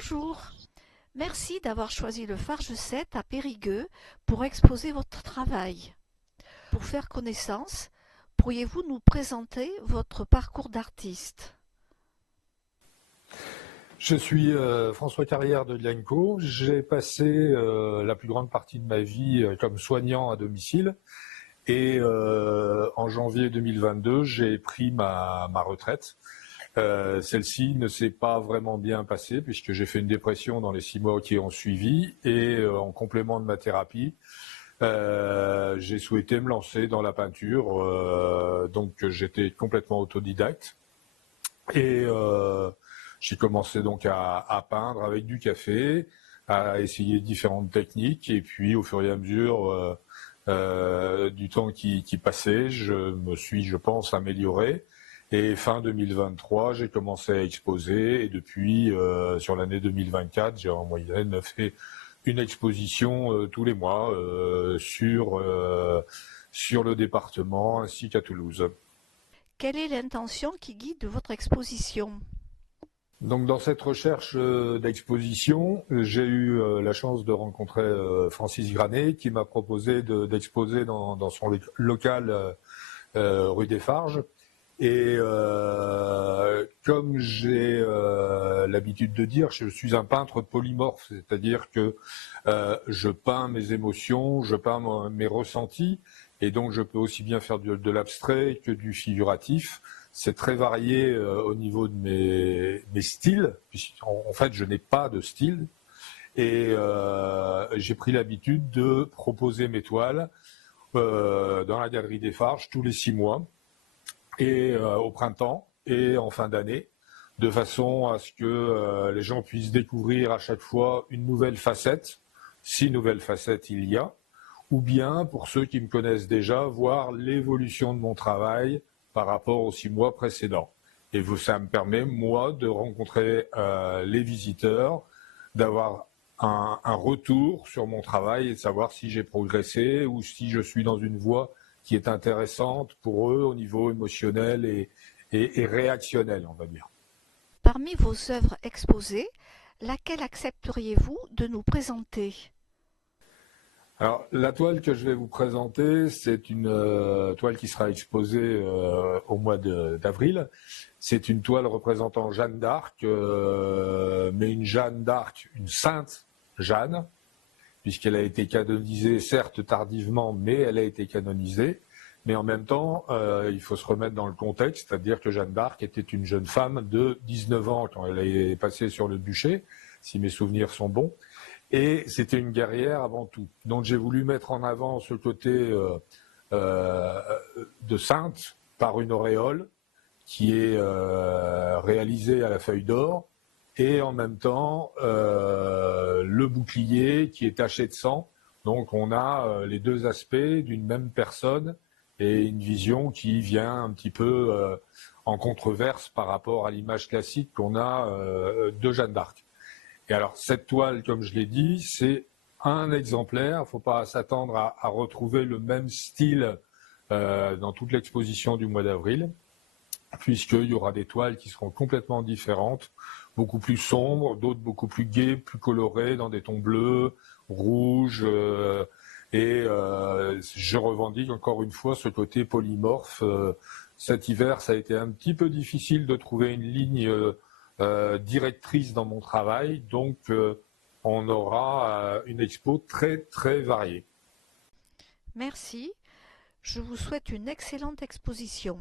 Bonjour, merci d'avoir choisi le Farge 7 à Périgueux pour exposer votre travail. Pour faire connaissance, pourriez-vous nous présenter votre parcours d'artiste? Je suis François Carrière de Lianco. J'ai passé la plus grande partie de ma vie comme soignant à domicile et en janvier 2022, j'ai pris ma retraite. Celle-ci ne s'est pas vraiment bien passée puisque j'ai fait une dépression dans les 6 mois qui ont suivi et en complément de ma thérapie, j'ai souhaité me lancer dans la peinture. Donc j'étais complètement autodidacte et j'ai commencé donc à peindre avec du café, à essayer différentes techniques et puis au fur et à mesure du temps qui passait, je me suis, je pense, amélioré. Et fin 2023, j'ai commencé à exposer et depuis, sur l'année 2024, j'ai en moyenne fait une exposition tous les mois sur le département ainsi qu'à Toulouse. Quelle est l'intention qui guide votre exposition? Donc dans cette recherche d'exposition, j'ai eu la chance de rencontrer Francis Granet qui m'a proposé d'exposer dans son local rue des Farges. Et comme j'ai l'habitude de dire, je suis un peintre polymorphe, c'est-à-dire que je peins mes émotions, je peins mes ressentis, et donc je peux aussi bien faire de l'abstrait que du figuratif. C'est très varié au niveau de mes styles, puisqu'en fait je n'ai pas de style, et j'ai pris l'habitude de proposer mes toiles dans la galerie des Farges tous les 6 mois et au printemps et en fin d'année, de façon à ce que les gens puissent découvrir à chaque fois une nouvelle facette, 6 nouvelles facettes il y a, ou bien pour ceux qui me connaissent déjà, voir l'évolution de mon travail par rapport aux 6 mois précédents. Et ça me permet, moi, de rencontrer les visiteurs, d'avoir un retour sur mon travail et de savoir si j'ai progressé ou si je suis dans une voie qui est intéressante pour eux au niveau émotionnel et réactionnel, on va dire. Parmi vos œuvres exposées, laquelle accepteriez-vous de nous présenter? Alors, la toile que je vais vous présenter, c'est une toile qui sera exposée au mois d'avril. C'est une toile représentant Jeanne d'Arc, mais une Jeanne d'Arc, une sainte Jeanne, puisqu'elle a été canonisée, certes tardivement, mais elle a été canonisée. Mais en même temps, il faut se remettre dans le contexte, c'est-à-dire que Jeanne d'Arc était une jeune femme de 19 ans quand elle est passée sur le bûcher, si mes souvenirs sont bons. Et c'était une guerrière avant tout. Donc j'ai voulu mettre en avant ce côté euh, de sainte par une auréole qui est réalisée à la feuille d'or et en même temps le bouclier qui est taché de sang. Donc on a les deux aspects d'une même personne et une vision qui vient un petit peu en controverse par rapport à l'image classique qu'on a de Jeanne d'Arc. Et alors, cette toile, comme je l'ai dit, c'est un exemplaire. Il ne faut pas s'attendre à retrouver le même style dans toute l'exposition du mois d'avril, puisqu'il y aura des toiles qui seront complètement différentes, beaucoup plus sombres, d'autres beaucoup plus gaies, plus colorées, dans des tons bleus, rouges. Et je revendique encore une fois ce côté polymorphe. Cet hiver, ça a été un petit peu difficile de trouver une ligne directrice dans mon travail, donc on aura une expo très très variée. Merci, je vous souhaite une excellente exposition.